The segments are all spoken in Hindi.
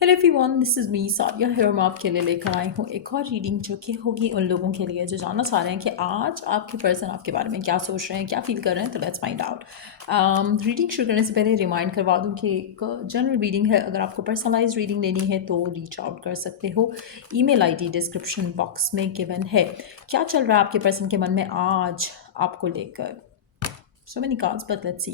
Hello everyone, this is me Sadia here. मैं आपके लिए लेकर आई हूँ एक और रीडिंग जो कि होगी उन लोगों के लिए जो जानना चाह रहे हैं कि आज आपके पर्सन आपके बारे में क्या सोच रहे हैं, क्या फील कर रहे हैं। तो लेट्स फाइंड आउट। रीडिंग शुरू करने से पहले रिमाइंड करवा दूँ कि एक जनरल रीडिंग है। अगर आपको पर्सनलाइज रीडिंग लेनी है तो रीच आउट कर सकते हो। ईमेल आईडी डिस्क्रिप्शन बॉक्स में गिवन है। क्या चल रहा है आपके पर्सन के मन में आज आपको लेकर? So many cards but let's see.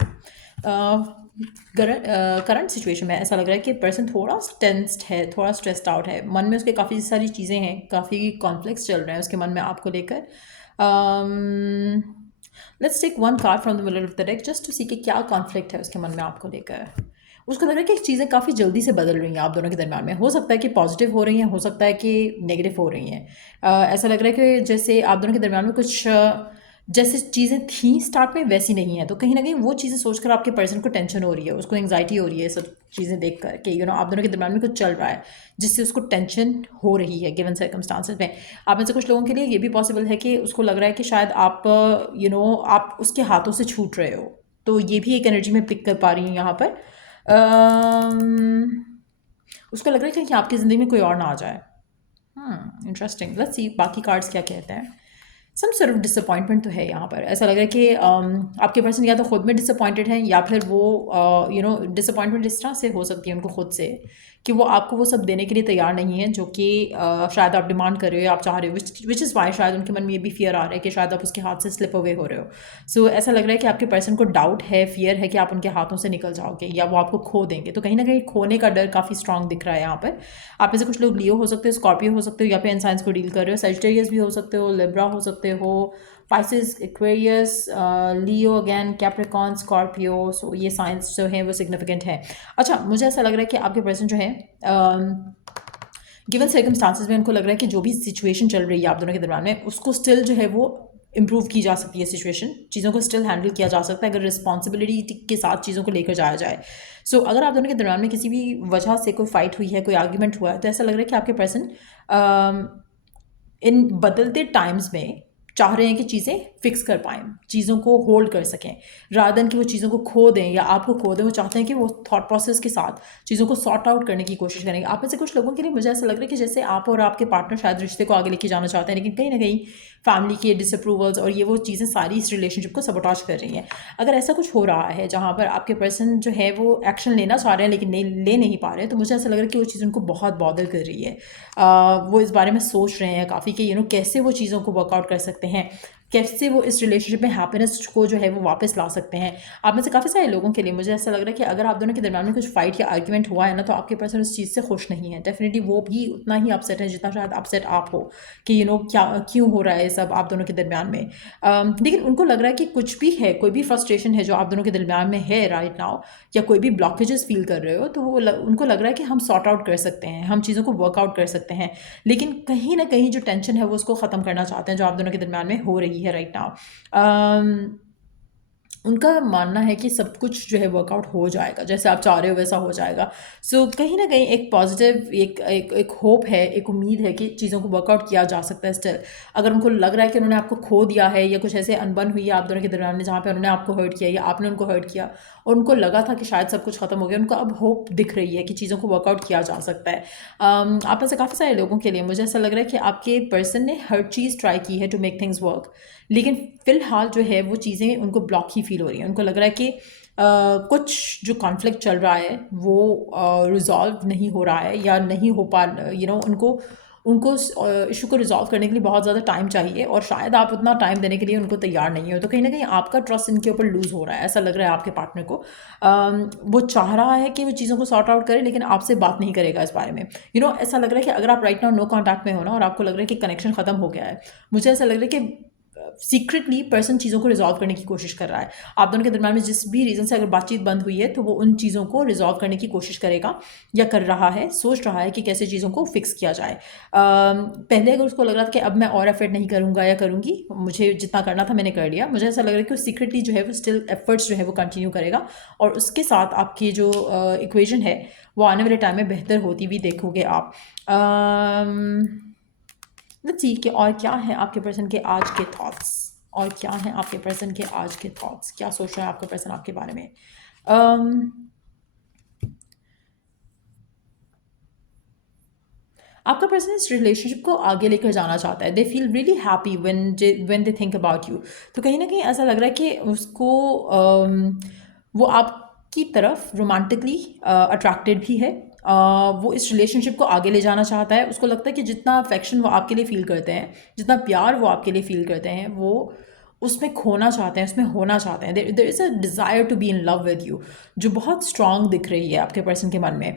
Current situation में ऐसा लग रहा है कि पर्सन थोड़ा टेंस्ड है, थोड़ा स्ट्रेस्ड आउट है। मन में उसके काफ़ी सारी चीज़ें हैं, काफ़ी कॉन्फ्लिक्ट्स चल रहे हैं उसके मन में आपको लेकर। Let's take one card from the middle of the deck just to see कि क्या कॉन्फ्लिक्ट है उसके मन में आपको लेकर। उसको लग रहा है कि चीज़ें काफ़ी जल्दी से बदल रही हैं आप दोनों के दरमियान में। हो सकता है कि पॉजिटिव हो रही हैं, हो सकता है कि नेगेटिव हो रही हैं। ऐसा लग रहा है कि जैसे आप दोनों के दरमियान में कुछ जैसे चीज़ें थी स्टार्ट में वैसी नहीं है। तो कहीं ना कहीं वो चीज़ें सोचकर आपके पर्सन को टेंशन हो रही है, उसको एंग्जाइटी हो रही है सब चीज़ें देख कर कि आप दोनों के दरमियान में कुछ चल रहा है जिससे उसको टेंशन हो रही है गिवन सर्कमस्टांसेस में। आप में से कुछ लोगों के लिए ये भी पॉसिबल है कि उसको लग रहा है कि शायद आप आप उसके हाथों से छूट रहे हो। तो ये भी एक एनर्जी में पिक कर पा रही हूँ यहाँ पर। उसको लग रहा है कि कहीं आपकी ज़िंदगी में कोई और ना आ जाए। इंटरेस्टिंग। लेट्स सी बाकी कार्ड्स क्या कहते हैं। सम सॉर्ट ऑफ डिसअपॉइंटमेंट तो है यहाँ पर। ऐसा लग रहा है कि आपके पर्सन या तो खुद में डिसअपॉइंटेड हैं या फिर वो डिसअपॉइंटमेंट इस तरह से हो सकती है उनको खुद से कि वो आपको वो सब देने के लिए तैयार नहीं है जो कि शायद आप डिमांड कर रहे हो या आप चाह रहे हो, विच इज़ वाई शायद उनके मन में ये भी फियर आ रहा है कि शायद आप उसके हाथ से स्लिप अवे हो रहे हो। सो ऐसा लग रहा है कि आपके पर्सन को डाउट है, फियर है कि आप उनके हाथों से निकल जाओगे या वो आपको खो देंगे। तो कहीं ना कहीं खोने का डर काफ़ी स्ट्रांग दिख रहा है यहाँ पर। आप में से कुछ लोग लियो हो सकते हो, स्कॉर्पियो हो सकते हो या फिर इंसाइंस को डील कर रहे हो। सेजिटेरियस भी हो सकते हो, लिब्रा हो सकते हो, पाइसेस, एक्वेरियस, लियो अगेन, कैप्रिकॉन, स्कॉर्पियो। सो ये साइंस जो है वो सिग्निफिकेंट है। अच्छा, मुझे ऐसा लग रहा है कि आपके पर्सन जो है गिवन सर्कमस्टांसिस में उनको लग रहा है कि जो भी सिचुएशन चल रही है आप दोनों के दरमियान में उसको स्टिल जो है वो इम्प्रूव की जा सकती है। सिचुएशन चीज़ों को स्टिल हैंडल किया जा सकता है अगर रिस्पॉन्सिबिलिटी के साथ चीज़ों को लेकर जाया जाए। सो अगर आप दोनों के दरमियान में किसी भी वजह से कोई फाइट हुई है, कोई आर्ग्यूमेंट हुआ है, तो ऐसा लग रहा है कि आपके पर्सन इन बदलते टाइम्स में चाह रहे हैं कि चीज़ें फिक्स कर पाएँ, चीज़ों को होल्ड कर सकें, रादर देन कि वो चीज़ों को खो दें या आपको खो दें। वो चाहते हैं कि वो थॉट प्रोसेस के साथ चीज़ों को सॉर्ट आउट करने की कोशिश करेंगे। आप में से कुछ लोगों के लिए मुझे ऐसा लग रहा है कि जैसे आप और आपके पार्टनर शायद रिश्ते को आगे लेके जाना चाहते हैं, लेकिन कहीं न कहीं फैमिली के डिसअप्रूवल्स और ये वो चीज़ें सारी इस रिलेशनशिप को सबोटाज कर रही हैं। अगर ऐसा कुछ हो रहा है जहाँ पर आपके पर्सन जो है वो एक्शन लेना चाह रहे हैं लेकिन ले नहीं पा रहे हैं, तो मुझे ऐसा लग रहा है कि वो चीज़ उनको बहुत बॉदर कर रही है। वो इस बारे में सोच रहे हैं काफ़ी कि कैसे वो चीज़ों को वर्कआउट कर सकते हैं, कैसे वो इस रिलेशनशिप में हैप्पीनेस को जो है वो वापस ला सकते हैं। आप में से काफ़ी सारे लोगों के लिए मुझे ऐसा लग रहा है कि अगर आप दोनों के दरमियान में कुछ फाइट या आर्ग्यूमेंट हुआ है ना, तो आपके पर्सन उस चीज़ से खुश नहीं है। डेफिनेटली वो भी उतना ही अपसेट है जितना शायद अपसेट आप हो कि क्या क्यों हो रहा है सब आप दोनों के दरमियान में। लेकिन उनको लग रहा है कि कुछ भी है, कोई भी फ्रस्ट्रेशन है जो आप दोनों के दरमियान में है राइट नाउ, या कोई भी ब्लॉकेजेस फील कर रहे हो, तो उनको लग रहा है कि हम सॉर्ट आउट कर सकते हैं, हम चीज़ों को वर्कआउट कर सकते हैं। लेकिन कहीं ना कहीं जो टेंशन है वो उसको ख़त्म करना चाहते हैं जो आप दोनों के दरमियान में हो रही है राइट नाउ। उनका मानना है कि सब कुछ जो है वर्कआउट हो जाएगा, जैसे आप चाह रहे हो वैसा हो जाएगा। सो कहीं न कहीं एक पॉज़िटिव एक होप है, एक उम्मीद है कि चीज़ों को वर्कआउट किया जा सकता है स्टिल। अगर उनको लग रहा है कि उन्होंने आपको खो दिया है या कुछ ऐसे अनबन हुई है आप दोनों के दरमियान में जहाँ पे उन्होंने आपको हर्ट किया या आपने उनको हर्ट किया और उनको लगा था कि शायद सब कुछ ख़त्म हो गया, उनको अब होप दिख रही है कि चीज़ों को वर्कआउट किया जा सकता है। आप में से काफ़ी सारे लोगों के लिए मुझे ऐसा लग रहा है कि आपके पर्सन ने हर चीज़ ट्राई की है टू मेक थिंग्स वर्क, लेकिन फ़िलहाल जो है वो चीज़ें उनको ब्लॉक ही फ़ील हो रही हैं। उनको लग रहा है कि कुछ जो कॉन्फ्लिक्ट चल रहा है वो रिज़ॉल्व नहीं हो रहा है या नहीं हो पा उनको उनको उस इशू को रिज़ॉल्व करने के लिए बहुत ज़्यादा टाइम चाहिए और शायद आप उतना टाइम देने के लिए उनको तैयार नहीं हो। तो कहीं न कहीं आपका ट्रस्ट इनके ऊपर लूज़ हो रहा है, ऐसा लग रहा है आपके पार्टनर को। वो चाह रहा है कि वो चीज़ों को सॉर्ट आउट करे लेकिन आपसे बात नहीं करेगा इस बारे में। ऐसा लग रहा है कि अगर आप राइट नाउ नो कॉन्टैक्ट में हो ना और आपको लग रहा है कि कनेक्शन ख़त्म हो गया है, मुझे ऐसा लग रहा है कि सीक्रेटली पर्सन चीज़ों को रिजॉल्व करने की कोशिश कर रहा है। आप दोनों के दरमियान में जिस भी रीज़न से अगर बातचीत बंद हुई है तो वो उन चीज़ों को रिजॉल्व करने की कोशिश करेगा या कर रहा है, सोच रहा है कि कैसे चीज़ों को फिक्स किया जाए। पहले अगर उसको लग रहा था कि अब मैं और एफर्ट नहीं करूँगा या करूँगी, मुझे जितना करना था मैंने कर लिया, मुझे ऐसा लग रहा है कि वो सीक्रेटली जो है वो स्टिल एफर्ट्स जो है वो कंटिन्यू करेगा और उसके साथ आपकी जो इक्वेशन है वो आने वाले टाइम में बेहतर होती भी देखोगे आप। लेट्स सी कि और क्या है आपके पर्सन के आज के थॉट्स, और क्या है आपके पर्सन के आज के थॉट्स, क्या सोच रहा है आपका पर्सन आपके बारे में। आपका पर्सन इस रिलेशनशिप को आगे लेकर जाना चाहता है, they feel really happy when they think about you. तो कहीं ना कहीं ऐसा लग रहा है कि उसको वो आपकी तरफ रोमांटिकली अट्रैक्टेड भी है। वो इस रिलेशनशिप को आगे ले जाना चाहता है। उसको लगता है कि जितना अफेक्शन वो आपके लिए फ़ील करते हैं, जितना प्यार वो आपके लिए फ़ील करते हैं, वो उसमें खोना चाहते हैं, उसमें होना चाहते हैं। There is a desire to be in love with you, जो बहुत स्ट्रांग दिख रही है आपके पर्सन के मन में।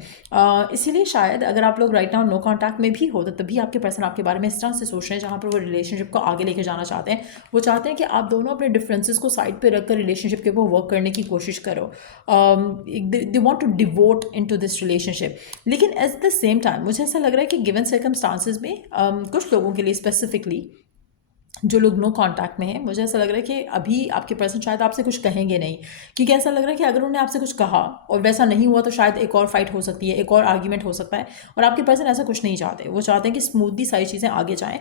इसीलिए शायद अगर आप लोग राइट नाउ नो कॉन्टैक्ट में भी हो, तो तभी आपके पर्सन आपके बारे में इस तरह से सोच रहे हैं, जहाँ पर वो रिलेशनशिप को आगे लेकर जाना चाहते हैं। वो चाहते हैं कि आप दोनों अपने डिफरेंसेस को साइड पे रखकर रिलेशनशिप के ऊपर वर्क करने की कोशिश करो। They want to devote in to this relationship. लेकिन एट द सेम टाइम मुझे ऐसा लग रहा है कि गिवन सर्कमस्टांसिस में कुछ लोगों के लिए स्पेसिफिकली, जो लोग नो कांटेक्ट में हैं, मुझे ऐसा लग रहा है कि अभी आपके पर्सन शायद आपसे कुछ कहेंगे नहीं, क्योंकि ऐसा लग रहा है कि अगर उन्होंने आपसे कुछ कहा और वैसा नहीं हुआ तो शायद एक और फाइट हो सकती है, एक और आर्ग्यूमेंट हो सकता है। और आपके पर्सन ऐसा कुछ नहीं चाहते। वो चाहते हैं कि स्मूथली सारी चीज़ें आगे जाएँ।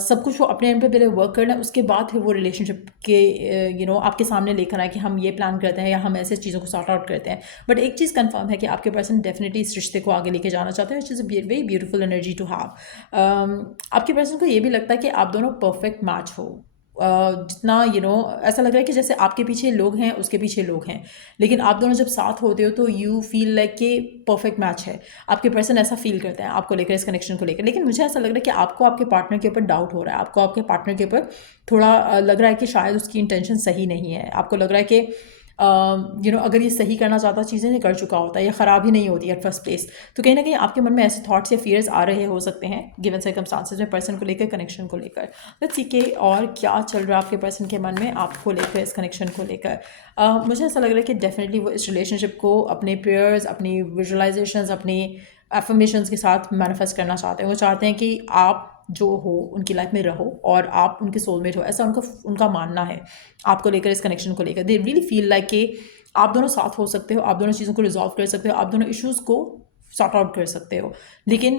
सब कुछ वो अपने एंड पे पहले वर्क करना है, उसके बाद फिर वो रिलेशनशिप के आपके सामने लेकर आए कि हम ये प्लान करते हैं या हम ऐसे चीज़ों को सॉर्ट आउट करते हैं। बट एक चीज़ कंफर्म है कि आपके पर्सन डेफिनेटली इस रिश्ते को आगे लेके जाना चाहते हैं, which is a very beautiful energy to have. आपके पर्सन को ये भी लगता है कि आप दोनों परफेक्ट मैच हो। जितना ऐसा लग रहा है कि जैसे आपके पीछे लोग हैं, उसके पीछे लोग हैं, लेकिन आप दोनों जब साथ होते हो तो यू फील लाइक कि परफेक्ट मैच है। आपके पर्सन ऐसा फील करते हैं आपको लेकर, इस कनेक्शन को लेकर। लेकिन मुझे ऐसा लग रहा है कि आपको आपके पार्टनर के ऊपर डाउट हो रहा है, आपको आपके पार्टनर के ऊपर थोड़ा लग रहा है कि शायद उसकी इंटेंशन सही नहीं है। आपको लग रहा है कि अगर ये सही करना चाहता, चीज़ें नहीं कर चुका होता, या ख़राब ही नहीं होती एट फर्स्ट प्लेस, तो कहीं ना कहीं आपके मन में ऐसे थॉट्स या फियर्स आ रहे हो सकते हैं गिवन सर्कमस्टांसेस में, पर्सन को लेकर, कनेक्शन को लेकर। लेट्स सी के और क्या चल रहा है आपके पर्सन के मन में आपको लेकर, इस कनेक्शन को लेकर। मुझे ऐसा लग रहा है कि डेफिनेटली वो इस रिलेशनशिप को अपने प्रेयर्स, अपनी विजुअलाइजेशंस, अपनी एफर्मेशंस के साथ मैनिफेस्ट करना चाहते हैं। वो चाहते हैं कि आप जो हो उनकी लाइफ में रहो और आप उनके सोलमेट हो, ऐसा उनका मानना है आपको लेकर, इस कनेक्शन को लेकर। दे रियली फील लाइक कि आप दोनों साथ हो सकते हो, आप दोनों चीज़ों को रिजॉल्व कर सकते हो, आप दोनों इश्यूज़ को सॉर्ट आउट कर सकते हो। लेकिन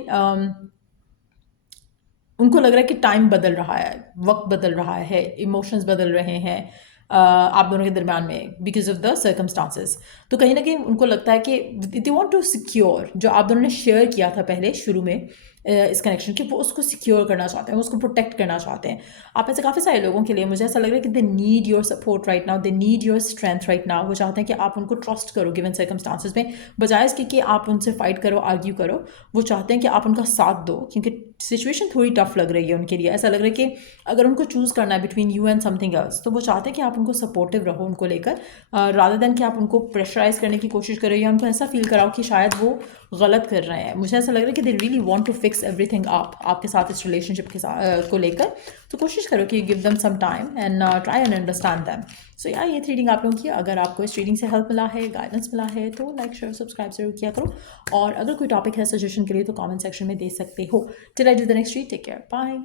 उनको लग रहा है कि टाइम बदल रहा है, वक्त बदल रहा है, इमोशंस बदल रहे हैं आप दोनों के दरमियान में, बिकॉज ऑफ द सर्कमस्टांसेस। तो कहीं ना कहीं उनको लगता है कि दे वांट टू सिक्योर, जो आप दोनों ने शेयर किया था पहले शुरू में इस कनेक्शन के, वो उसको सिक्योर करना चाहते हैं, उसको प्रोटेक्ट करना चाहते हैं। आप ऐसे काफ़ी सारे लोगों के लिए मुझे ऐसा लग रहा है कि they need your support right now, they need your strength right now. वो चाहते हैं कि आप उनको ट्रस्ट करो गिवन सर्कमस्टांसेस में, बजाय इसके कि आप उनसे फाइट करो, आर्ग्यू करो। वो चाहते हैं कि आप उनका साथ दो, क्योंकि सिचुएशन थोड़ी टफ लग रही है उनके लिए। ऐसा लग रहा है कि अगर उनको चूज़ करना है between you and something else, तो वो चाहते हैं कि आप उनको सपोर्टिव रहो उनको लेकर, रादर देन कि आप उनको प्रेशराइज करने की कोशिश करो या उनको ऐसा फील कराओ कि शायद वो गलत कर रहे हैं। मुझे ऐसा लग रहा है कि they really want to fix everything up आपके साथ, इस रिलेशनशिप के साथ को लेकर। तो कोशिश करो कि give them some time and try and understand them. So यार, ये रीडिंग आप लोगों की, अगर आपको इस रीडिंग से हेल्प मिला है, गाइडेंस मिला है, तो लाइक, शेयर, सब्सक्राइब जरूर किया करो। और अगर कोई टॉपिक है सजेशन के लिए तो कमेंट सेक्शन में दे सकते हो। Till I do the next read, take care, bye.